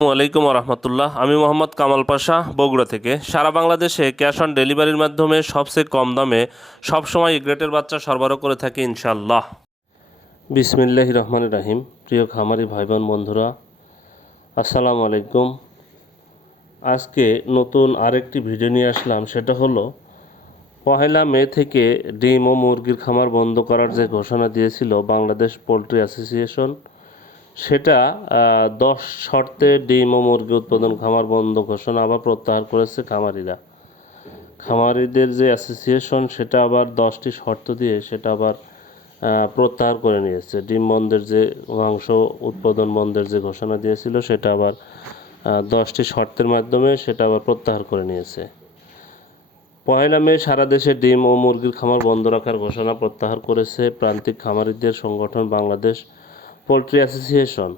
আলাইকুম রহমতুল্লাহ। আমি মোহাম্মদ কামাল পাশা, বগুড়া থেকে। সারা বাংলাদেশে ক্যাশ অন ডেলিভারির মাধ্যমে সবচেয়ে কম দামে সবসময় গ্রেটের বাচ্চা সরবরাহ করে থাকি ইনশাল্লাহ বিসমিল্লাহ রহমান রাহিম। প্রিয় খামারি ভাই বোন বন্ধুরা, আসসালামু আলাইকুম। আজকে নতুন আরেকটি ভিডিও নিয়ে আসলাম, সেটা হলো পহেলা মে থেকে ডিম ও মুরগির খামার বন্ধ করার যে ঘোষণা দিয়েছিল বাংলাদেশ পোলট্রি অ্যাসোসিয়েশন সেটা দশ শর্তে ডিম ও মুরগি উৎপাদন খামার বন্ধ ঘোষণা আবার প্রত্যাহার করেছে খামারিরা। খামারিদের যে অ্যাসোসিয়েশন সেটা আবার দশটি শর্ত দিয়ে সেটা আবার প্রত্যাহার করে নিয়েছে। ডিম বন্ধের যে মাংস উৎপাদন বন্ধের যে ঘোষণা দিয়েছিল সেটা আবার দশটি শর্তের মাধ্যমে সেটা আবার প্রত্যাহার করে নিয়েছে। পয়লা মে সারা দেশে ডিম ও মুরগির খামার বন্ধ রাখার ঘোষণা প্রত্যাহার করেছে প্রান্তিক খামারিদের সংগঠন বাংলাদেশ। Poultry association.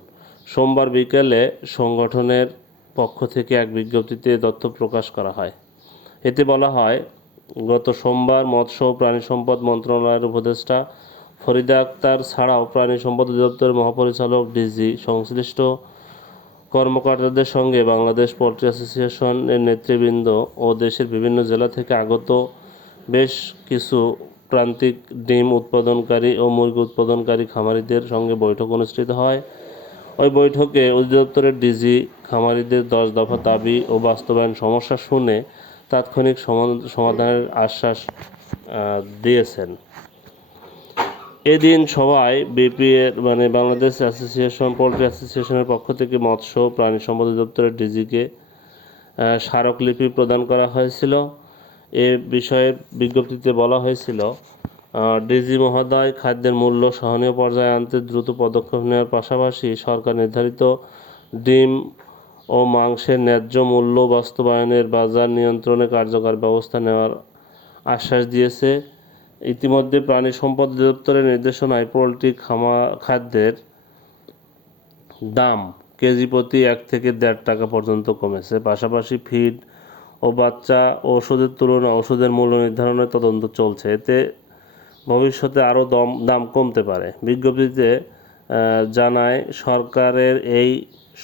সোমবার বিকেলে সংগঠনের পক্ষ থেকে এক বিজ্ঞপ্তিতে তথ্য প্রকাশ করা হয়। এতে বলা হয়, গত সোমবার মৎস্য ও প্রাণী সম্পদ মন্ত্রণালয়ের উপদেষ্টা ফরিদা আক্তার ছাড়াও প্রাণী সম্পদ অধিদপ্তরের মহাপরিচালক ডিজি সংশ্লিষ্ট কর্মকর্তাদের সঙ্গে বাংলাদেশ পোলট্রি অ্যাসোসিয়েশনের নেতৃবৃন্দ ও দেশের বিভিন্ন জেলা থেকে আগত বেশ কিছু প্রান্তিক ডিম উৎপাদনকারী ও মুরগি উৎপাদনকারী খামারিদের সঙ্গে বৈঠক অনুষ্ঠিত হয়। ওই বৈঠকে অধিদপ্তরের ডিজি খামারিদের দশ দফা দাবি ও বাস্তবায়ন সমস্যা শুনে তাৎক্ষণিক সমাধান- সমাধানের আশ্বাস দিয়েছেন। এদিন সবাই বিপিএর মানে বাংলাদেশ অ্যাসোসিয়েশন, পোলট্রি অ্যাসোসিয়েশনের পক্ষ থেকে মৎস্য প্রাণী সম্পদ অধিদপ্তরের ডিজিকে স্মারকলিপি প্রদান করা হয়েছিল। এ বিষয়ে বিজ্ঞপ্তিতে বলা হয়েছিল ডিজি মহোদয় খাদ্যের মূল্য সহনীয় পর্যায়ে আনতে দ্রুত পদক্ষেপ নেওয়ার পাশাপাশি সরকার নির্ধারিত ডিম ও মাংসের ন্যায্য মূল্য বাস্তবায়নের বাজার নিয়ন্ত্রণে কার্যকর ব্যবস্থা নেওয়ার আশ্বাস দিয়েছে। ইতিমধ্যে প্রাণী সম্পদ অধিদপ্তরের নির্দেশনায় পোলট্রি খামা, খাদ্যের দাম কেজি প্রতি এক থেকে দেড় টাকা পর্যন্ত কমেছে। পাশাপাশি ফিড ও বাচ্চা ওষুধের তুলনায় ওষুধের মূল্য নির্ধারণের তদন্ত চলছে। এতে ভবিষ্যতে আরও দম, দাম কমতে পারে। বিজ্ঞপ্তিতে জানায়, সরকারের এই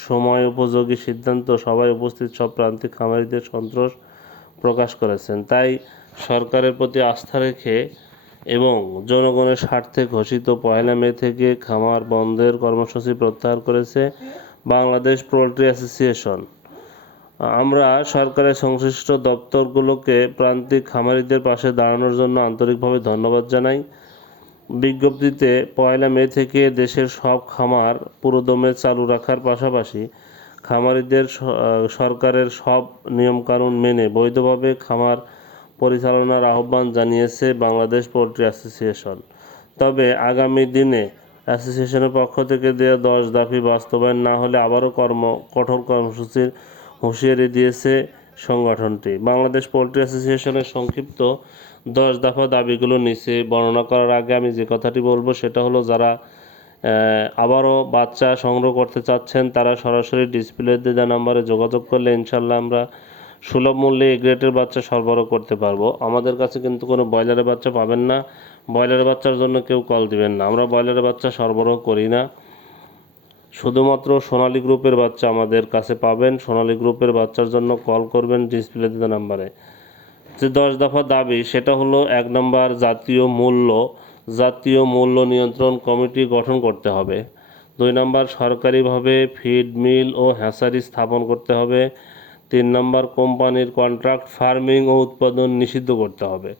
সময় উপযোগী সিদ্ধান্ত সবাই উপস্থিত সব প্রান্তিক খামারিদের সন্তোষ প্রকাশ করেছেন। তাই সরকারের প্রতি আস্থা রেখে এবং জনগণের স্বার্থে ঘোষিত পয়লা মে থেকে খামার বন্ধের কর্মসূচি প্রত্যাহার করেছে বাংলাদেশ পোলট্রি অ্যাসোসিয়েশন। আমরা সরকারের সংশ্লিষ্ট দপ্তরগুলোকে প্রান্তিক খামারিদের পাশে দাঁড়ানোর জন্য আন্তরিকভাবে ধন্যবাদ জানাই। বিজ্ঞপ্তিতে পয়লা মে থেকে দেশের সব খামার পুরোদমে চালু রাখার পাশাপাশি খামারিদের সরকারের সব নিয়মকানুন মেনে বৈধভাবে খামার পরিচালনার আহ্বান জানিয়েছে বাংলাদেশ পোলট্রি অ্যাসোসিয়েশন। তবে আগামী দিনে অ্যাসোসিয়েশনের পক্ষ থেকে দেওয়া দশ দাবি বাস্তবায়ন না হলে আবারও কর্ম, কঠোর কর্মসূচির হুঁশিয়ারি দিয়েছে সংগঠনটি। বাংলাদেশ পোলট্রি অ্যাসোসিয়েশনের সংক্ষিপ্ত দশ দফা দাবিগুলো নিচে বর্ণনা করার আগে আমি যে কথাটি বলব সেটা হলো, যারা আবারও বাচ্চা সংগ্রহ করতে চাচ্ছেন, তারা সরাসরি ডিসপ্লেতে দেওয়া নাম্বারে যোগাযোগ করলে ইনশাল্লাহ আমরা সুলভ মূল্যে এই গ্রেটের বাচ্চা সরবরাহ করতে পারব। আমাদের কাছে কিন্তু কোনো ব্রয়লারের বাচ্চা পাবেন না। ব্রয়লারের বাচ্চার জন্য কেউ কল দিবেন না। আমরা ব্রয়লারের বাচ্চা সরবরাহ করি না। শুধুমাত্র সোনালী গ্রুপের বাচ্চা আমাদের কাছে পাবেন। সোনালী গ্রুপের বাচ্চার জন্য কল করবেন ডিসপ্লে দেওয়া নাম্বারে। যে দশ দফা দাবি, সেটা হলো এক নম্বর জাতীয় মূল্য। জাতীয় মূল্য নিয়ন্ত্রণ কমিটি গঠন করতে হবে। দুই নম্বর সরকারিভাবে ফিড, মিল ও হ্যাসারি স্থাপন করতে হবে। তিন নম্বর কোম্পানির কন্ট্রাক্ট ফার্মিং ও উৎপাদন নিষিদ্ধ করতে হবে।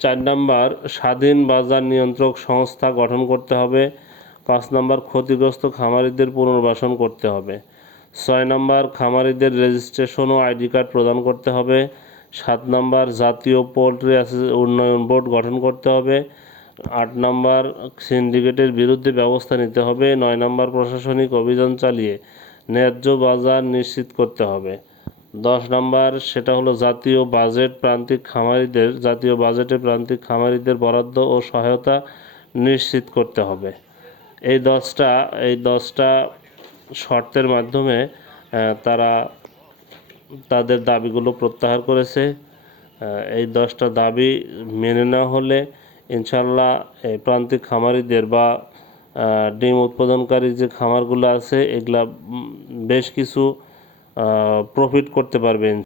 চার নম্বর স্বাধীন বাজার নিয়ন্ত্রক সংস্থা গঠন করতে হবে। পাঁচ নম্বর, ক্ষতিগ্রস্ত খামারিদের পুনর্বাসন করতে হবে। ছয় নম্বর, খামারিদের রেজিস্ট্রেশন ও আইডি কার্ড প্রদান করতে হবে। সাত নম্বর, জাতীয় পোলট্রি উন্নয়ন বোর্ড গঠন করতে হবে। আট নম্বর, সিন্ডিকেটের বিরুদ্ধে ব্যবস্থা নিতে হবে। নয় নম্বর, প্রশাসনিক অভিযান চালিয়ে ন্যায্য বাজার নিশ্চিত করতে হবে। দশ নম্বর, সেটা হলো জাতীয় বাজেট প্রান্তিক খামারিদের জাতীয় বাজেটে প্রান্তিক খামারিদের বরাদ্দ ও সহায়তা নিশ্চিত করতে হবে। এই দশটা এই দশটা শর্তের মাধ্যমে তারা তাদের দাবিগুলো প্রত্যাহার করেছে। এই দশটা দাবি মেনে না হলে ইনশাল্লাহ এই প্রান্তিক খামারিদের বা ডিম উৎপাদনকারী যে খামারগুলো আছে, এগুলা বেশ কিছু প্রফিট করতে পারবেন